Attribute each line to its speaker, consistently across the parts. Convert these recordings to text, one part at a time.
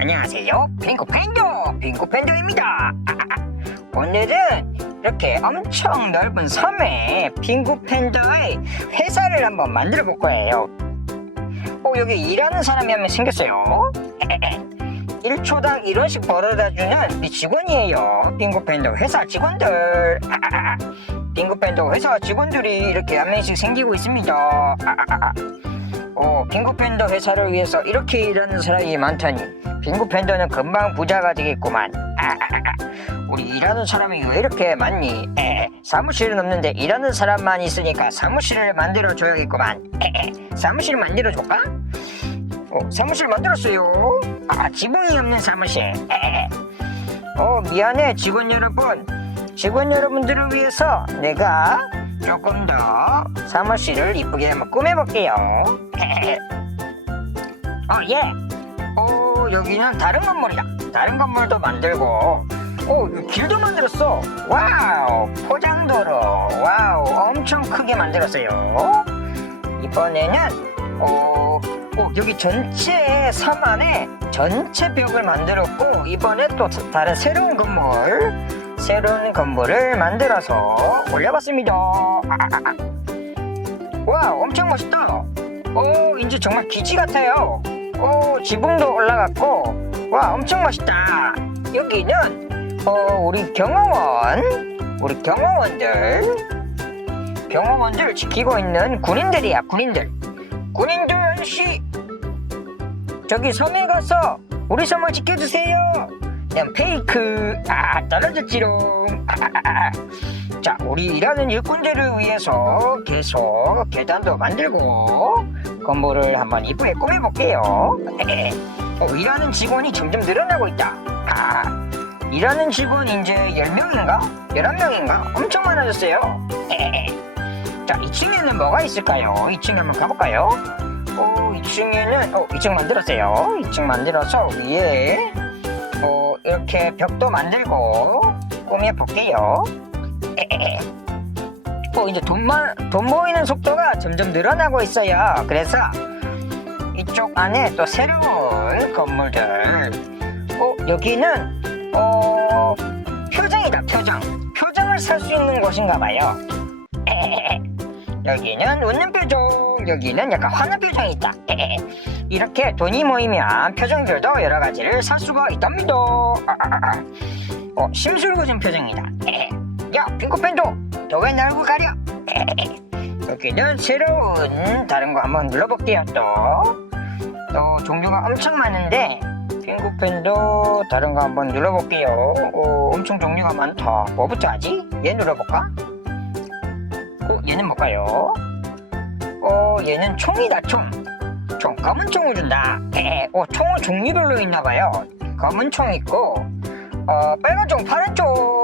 Speaker 1: 안녕하세요. 핑크팬더, 핑크팬더입니다. 오늘은 이렇게 엄청 넓은 섬에 핑크팬더의 회사를 한번 만들어 볼 거예요. 어, 여기 일하는 사람이 한 명 생겼어요. 1초당 1원씩 벌어다주는 직원이에요. 핑크팬더 회사 직원들. 핑크팬더 회사 직원들이 이렇게 한 명씩 생기고 있습니다. 어, 빙고팬더 회사를 위해서 이렇게 일하는 사람이 많다니 빙고팬더는 금방 부자가 되겠구만. 아, 우리 일하는 사람이 왜 이렇게 많니? 에, 사무실은 없는데 일하는 사람만 있으니까 사무실을 만들어 줘야겠구만. 에, 사무실 만들어 줄까? 어, 사무실 만들었어요. 아 지붕이 없는 사무실. 에, 어 미안해 직원 여러분. 직원 여러분들을 위해서 내가 조금 더 사무실을 이쁘게 꾸며볼게요. 어, 예. 어, 여기는 다른 건물이다. 다른 건물도 만들고, 어, 길도 만들었어. 와우, 포장도로. 와우, 엄청 크게 만들었어요. 이번에는, 어, 어, 여기 전체 섬 안에 전체 벽을 만들었고, 이번에 또 다른 새로운 건물, 새로운 건물을 만들어서 올려봤습니다. 와, 엄청 멋있다. 오, 이제 정말 기지 같아요. 오, 지붕도 올라갔고, 와, 엄청 멋있다. 여기는, 어, 우리 경호원, 우리 경호원들, 경호원들 지키고 있는 군인들이야, 군인들. 군인들 아저씨, 저기 섬에 가서 우리 섬을 지켜주세요. 그냥 페이크 아 떨어졌지롱. 자 우리 일하는 일꾼들을 위해서 계속 계단도 만들고 건물을 한번 이쁘게 꾸며볼게요 어, 일하는 직원이 점점 늘어나고 있다 아 일하는 직원 이제 10명인가? 11명인가? 엄청 많아졌어요 자 2층에는 뭐가 있을까요? 2층에 한번 가볼까요? 어 2층에는 어 2층 만들었어요 2층 만들어서 위에 어, 이렇게 벽도 만들고 꾸며 볼게요. 어, 이제 돈만, 돈 모이는 속도가 점점 늘어나고 있어요. 그래서 이쪽 안에 또 새로운 건물들. 어, 여기는, 어, 표정이다, 표정. 표정을 살 수 있는 곳인가 봐요. 여기는 웃는 표정, 여기는 약간 화난 표정이 있다. 이렇게 돈이 모이면 표정들도 여러 가지를 살 수가 있답니다. 어, 심술궂은 표정이다. 야, 핑크팬도, 너왜내 얼굴 가려? 여기는 새로운 다른 거 한번 눌러볼게요, 또. 또 종류가 엄청 많은데, 핑크팬도 다른 거 한번 눌러볼게요. 어, 엄청 종류가 많다. 뭐부터 하지? 얘 눌러볼까? 어, 얘는 뭘까요? 어, 얘는 총이다, 총. 총, 검은 총을 준다. 에, 어, 총은 종류별로 있나봐요. 검은 총 있고, 어, 빨간 총, 파란 총.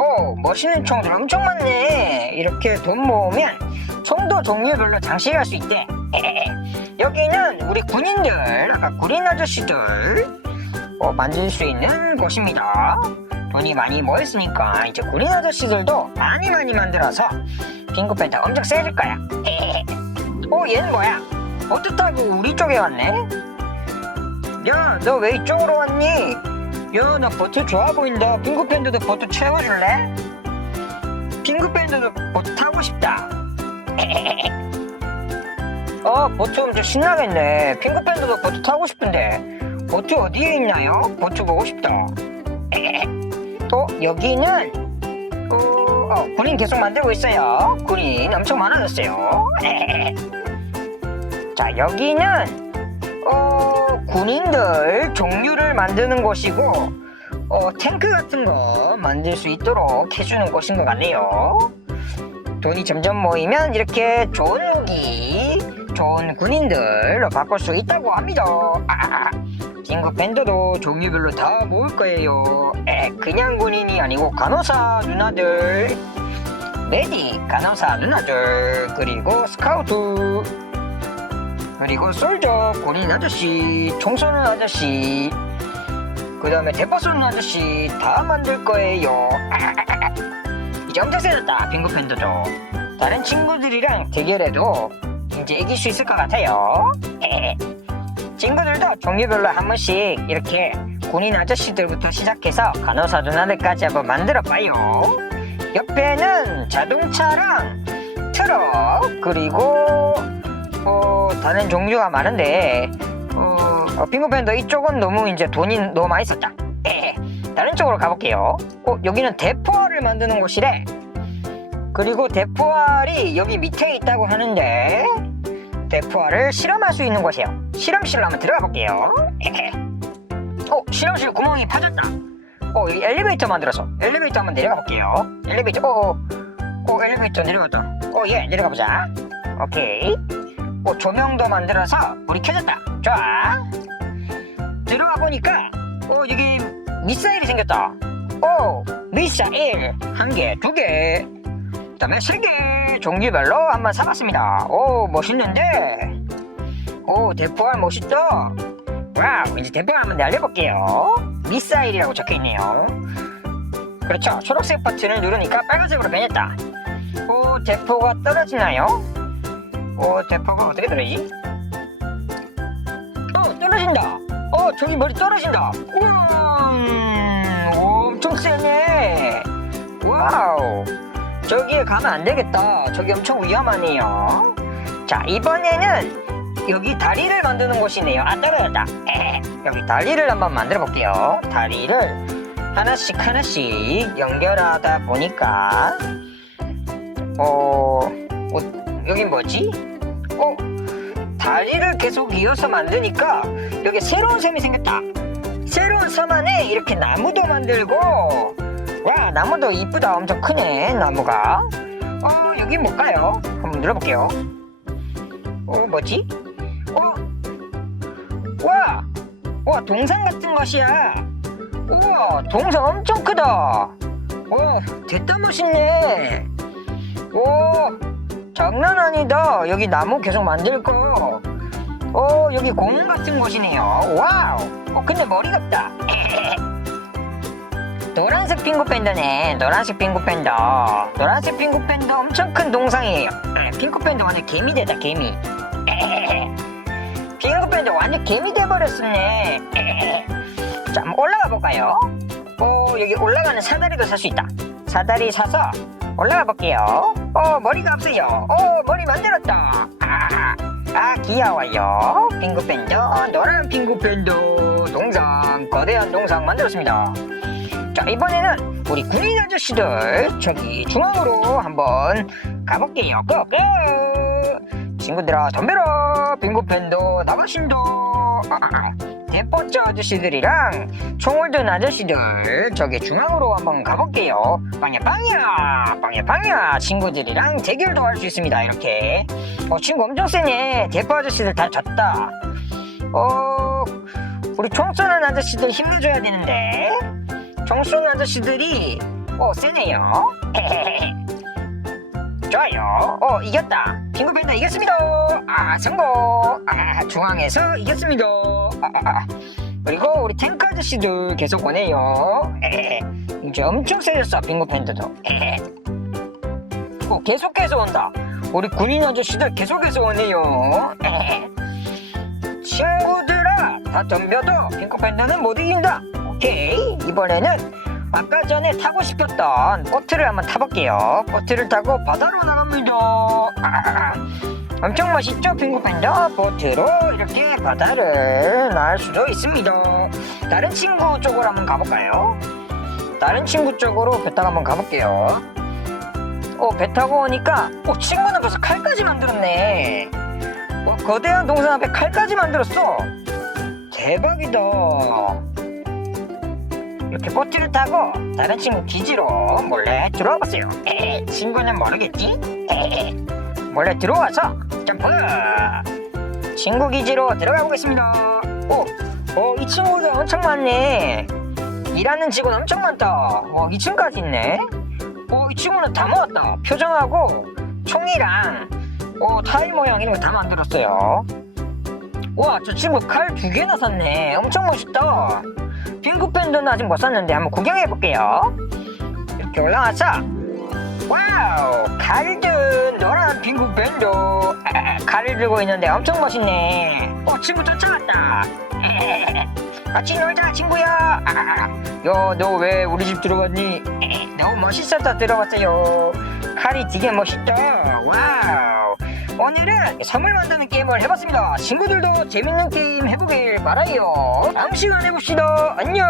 Speaker 1: 에, 어, 멋있는 총들 엄청 많네. 이렇게 돈 모으면 총도 종류별로 장식할 수 있대. 에, 여기는 우리 군인들, 아까 군인 아저씨들, 어, 만질 수 있는 곳입니다. 돈이 많이 모였으니까 이제 군인 아저씨들도 많이 많이 만들어서 빙고펜타 엄청 세질 거야. 어, 얘는 뭐야? 어떻다고 우리 쪽에 왔네? 야, 너 왜 이쪽으로 왔니? 야, 나 보트 좋아 보인다. 빙고팬드도 보트 채워줄래? 빙고팬드도 보트 타고 싶다. 어, 보트 엄청 신나겠네. 빙고팬드도 보트 타고 싶은데. 보트 어디에 있나요? 보트 보고 싶다. 또, 여기는, 어, 어, 군인 계속 만들고 있어요. 군인 엄청 많아졌어요. 자, 여기는 어, 군인들 종류를 만드는 곳이고 어, 탱크 같은 거 만들 수 있도록 해주는 곳인 것 같네요. 돈이 점점 모이면 이렇게 좋은 무기, 좋은 군인들로 바꿀 수 있다고 합니다. 아, 빙고 밴드도 종류별로 다 모을 거예요. 에, 그냥 군인이 아니고 간호사 누나들, 메디 간호사 누나들, 그리고 스카우트, 그리고 솔저 군인 아저씨, 총 쏘는 아저씨, 그 다음에 대포 쏘는 아저씨 다 만들 거예요. 이제 엄청 세졌다, 빙고 밴드도. 다른 친구들이랑 대결해도 이제 이길 수 있을 것 같아요. 친구들도 종류별로 한 번씩 이렇게 군인 아저씨들부터 시작해서 간호사 누나들까지 한번 만들어 봐요. 옆에는 자동차랑 트럭 그리고 어, 다른 종류가 많은데 어, 어, 빙고밴드 이쪽은 너무 이제 돈이 너무 많이 썼다. 에헤. 다른 쪽으로 가볼게요. 어, 여기는 대포알을 만드는 곳이래. 그리고 대포알이 여기 밑에 있다고 하는데 대포알을 실험할 수 있는 곳이에요. 실험실로 한번 들어가 볼게요. 에헤. 어, 실험실 구멍이 파졌다. 어, 여기 엘리베이터 만들어서 엘리베이터 한번 내려가 볼게요. 엘리베이터, 어, 어, 어, 엘리베이터 내려갔다. 어, 예, 내려가 보자. 오케이. 어, 조명도 만들어서 불이 켜졌다. 좋아. 들어가 보니까, 어, 여기 미사일이 생겼다. 어, 미사일 한 개, 두 개, 그다음에 세 개 종류별로 한번 사봤습니다. 오, 멋있는데. 오, 대포알 멋있다. 와우, 이제 대포알 한번 날려볼게요. 미사일이라고 적혀 있네요. 그렇죠. 초록색 버튼을 누르니까 빨간색으로 변했다. 오, 대포가 떨어지나요? 오, 대포가 어떻게 떨어지지? 어, 떨어진다. 어, 저기 머리 떨어진다. 우와, 음, 엄청 세네. 와우. 저기에 가면 안 되겠다. 저기 엄청 위험하네요. 자, 이번에는 여기 다리를 만드는 곳이네요. 아, 떨어졌다. 에헤. 여기 다리를 한번 만들어 볼게요. 다리를 하나씩 하나씩 연결하다 보니까, 어, 어 여기 뭐지? 어, 다리를 계속 이어서 만드니까 여기 새로운 섬이 생겼다. 새로운 섬 안에 이렇게 나무도 만들고, 와, 나무도 이쁘다. 엄청 크네, 나무가. 어, 여기 뭘까요? 한번 눌러볼게요. 어, 뭐지? 어, 와, 와, 동상 같은 것이야. 우와, 동상 엄청 크다. 와, 됐다 멋있네. 오, 장난 아니다. 여기 나무 계속 만들 거. 어, 여기 공원 같은 곳이네요. 와우. 어, 근데 머리 같다. 노란색 핑구 팬더네. 노란색 핑구 팬더. 노란색 핑구 팬더 엄청 큰 동상이에요. 네, 핑구 팬더 완전 개미 되다, 개미. 핑구 팬더 완전 개미 돼버렸네. 자, 한번 올라가 볼까요? 오, 여기 올라가는 사다리도 살 수 있다. 사다리 사서 올라가 볼게요. 어, 머리가 없어요. 어, 머리 만들었다. 아, 아 귀여워요. 핑구 팬더, 노란 핑구 팬더 동상, 거대한 동상 만들었습니다. 자, 이번에는 우리 군인 아저씨들 저기 중앙으로 한번 가볼게요. 고고! 친구들아, 덤벼라! 빙고 팬더 나가신다! 아, 아, 아. 대포처 아저씨들이랑 총을 든 아저씨들 저기 중앙으로 한번 가볼게요. 빵야 빵야 빵야 빵야 친구들이랑 대결도 할 수 있습니다. 이렇게 어 친구 엄청 세네. 대포 아저씨들 다 졌다. 어 우리 총 쏘는 아저씨들 힘내줘야 되는데 총 쏘는 아저씨들이 어 세네요. 좋아요. 어 이겼다. 빙고밴드 이겼습니다. 아 성공. 아 중앙에서 이겼습니다. 아. 그리고 우리 탱크 아저씨들 계속 오네요. 이제 엄청 세졌어 빙고밴드도. 에헤. 어 계속해서 온다. 우리 군인 아저씨들 계속해서 오네요. 친구들아 다 덤벼도 빙고밴드는 못 이긴다. 오케이 이번에는 아까 전에 타고 싶었던 보트를 한번 타볼게요. 보트를 타고 바다로 나갑니다. 아, 엄청 멋있죠, 핑구팬더? 보트로 이렇게 바다를 날 수도 있습니다. 다른 친구 쪽으로 한번 가볼까요? 다른 친구 쪽으로 배 타고 한번 가볼게요. 어, 배 타고 오니까, 어, 친구는 벌써 칼까지 만들었네. 어, 거대한 동상 앞에 칼까지 만들었어. 대박이다. 이렇게 보트를 타고 다른 친구 기지로 몰래 들어와. 에헤, 친구는 모르겠지? 에헤, 몰래 들어와서 점프! 친구 기지로 들어가 보겠습니다. 오, 어, 이 친구가 엄청 많네. 일하는 직원 엄청 많다. 어, 2층까지 있네. 어, 이 친구는 다 모았다. 표정하고 총이랑 어, 타일 모양 이런 거 다 만들었어요. 와, 저 친구 칼 두 개나 샀네. 엄청 멋있다. 핑크 팬더는 아직 못 샀는데 한번 구경해 볼게요. 이렇게 올라와서 와우 칼든 노란 밴도 칼을 들고 있는데 엄청 멋있네. 어 친구 쫓아왔다. 같이 놀자 친구야. 야 너 왜 우리 집 들어갔니? 너무 멋있어서 들어왔어요. 칼이 되게 멋있다. 와우. 오늘은 선물 만드는 게임을 해봤습니다. 친구들도 재밌는 게임 해보길 바라요. 다음 시간에 봅시다. 안녕